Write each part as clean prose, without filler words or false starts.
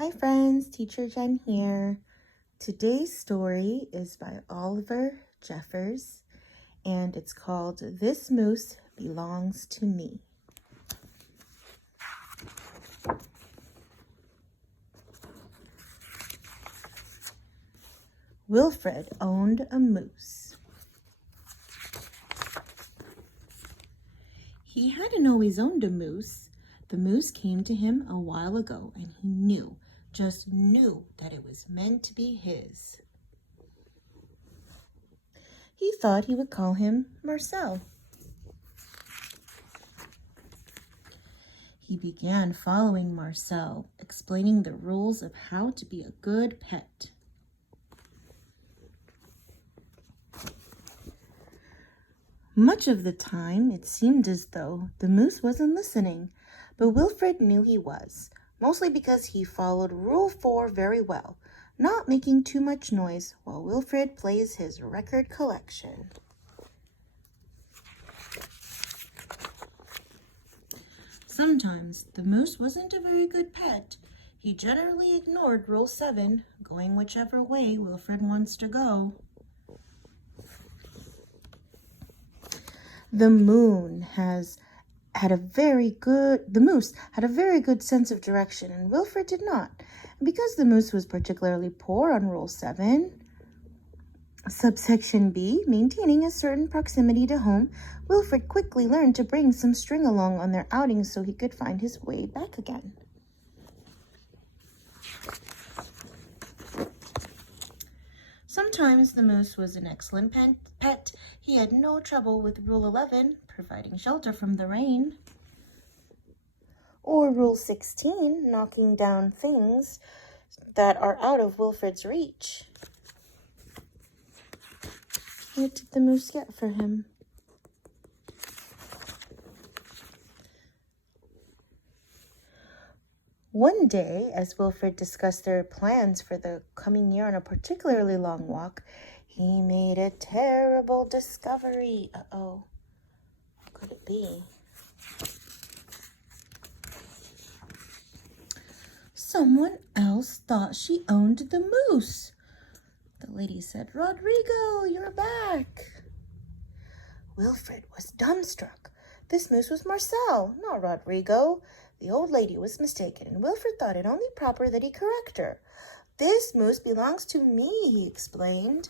Hi friends, Teacher Jen here. Today's story is by Oliver Jeffers and it's called This Moose Belongs to Me. Wilfred owned a moose. He hadn't always owned a moose. The moose came to him a while ago and he just knew that it was meant to be his. He thought he would call him Marcel. He began following Marcel, explaining the rules of how to be a good pet. Much of the time, it seemed as though the moose wasn't listening, but Wilfred knew he was, mostly because he followed Rule 4 very well, not making too much noise while Wilfred plays his record collection. Sometimes the moose wasn't a very good pet. He generally ignored Rule 7, going whichever way Wilfred wants to go. The moose had a very good sense of direction, and Wilfred did not. And because the moose was particularly poor on Rule 7, subsection B, maintaining a certain proximity to home, Wilfred quickly learned to bring some string along on their outings so he could find his way back again. Sometimes the moose was an excellent pet. He had no trouble with Rule 11, providing shelter from the rain. Or Rule 16, knocking down things that are out of Wilfred's reach. What did the moose get for him? One day, as Wilfred discussed their plans for the coming year on a particularly long walk, he made a terrible discovery. Uh-oh. What could it be? Someone else thought she owned the moose. The lady said, "Rodrigo, you're back." Wilfred was dumbstruck. This moose was Marcel, not Rodrigo. The old lady was mistaken, and Wilfred thought it only proper that he correct her. "This moose belongs to me," he explained.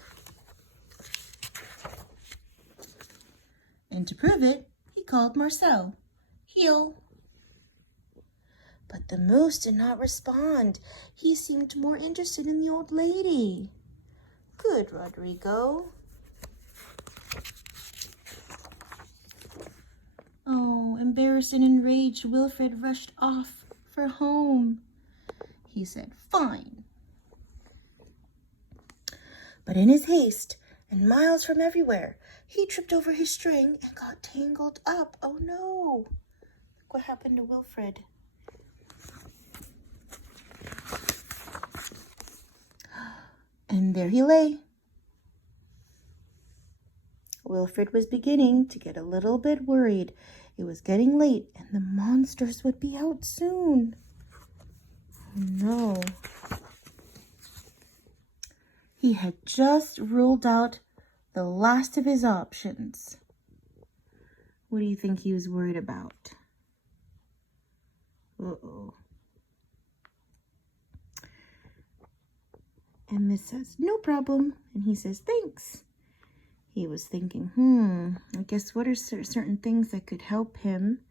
And to prove it, he called Marcel, "Heel." But the moose did not respond. He seemed more interested in the old lady. "Good, Rodrigo." Oh, embarrassed and enraged, Wilfred rushed off for home. He said, "Fine." But in his haste, and miles from everywhere, he tripped over his string and got tangled up. Oh no! Look what happened to Wilfred. And there he lay. Wilfred was beginning to get a little bit worried. It was getting late and the monsters would be out soon. Oh no. He had just ruled out the last of his options. What do you think he was worried about? Uh-oh. And Miss says, "No problem." And he says, "Thanks." He was thinking, I guess what are certain things that could help him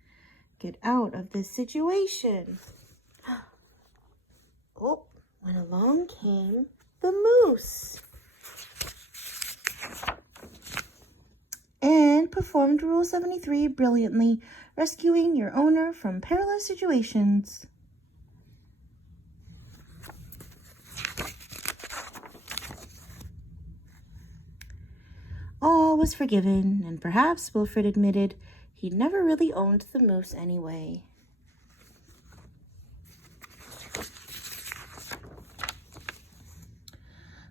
get out of this situation? Oh, when along came the moose and performed Rule 73 brilliantly, rescuing your owner from perilous situations. All was forgiven, and perhaps Wilfred admitted he'd never really owned the moose anyway.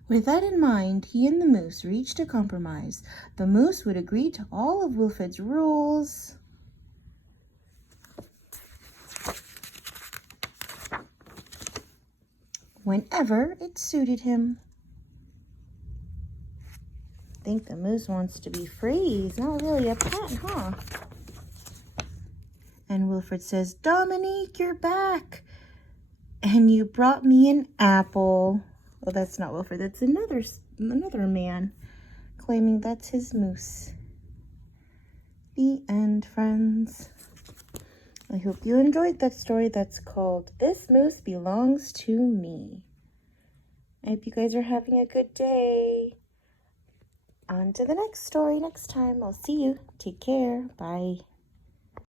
With that in mind, he and the moose reached a compromise. The moose would agree to all of Wilfred's rules. whenever it suited him. I think the moose wants to be free. He's not really a pet, huh? And Wilfred says, Dominique, you're back. And you brought me an apple. Well, that's not Wilfred. That's another man claiming that's his moose. The end, friends. I hope you enjoyed that story that's called This Moose Belongs to Me. I hope you guys are having a good day. On to the next story next time. I'll see you. Take care. Bye.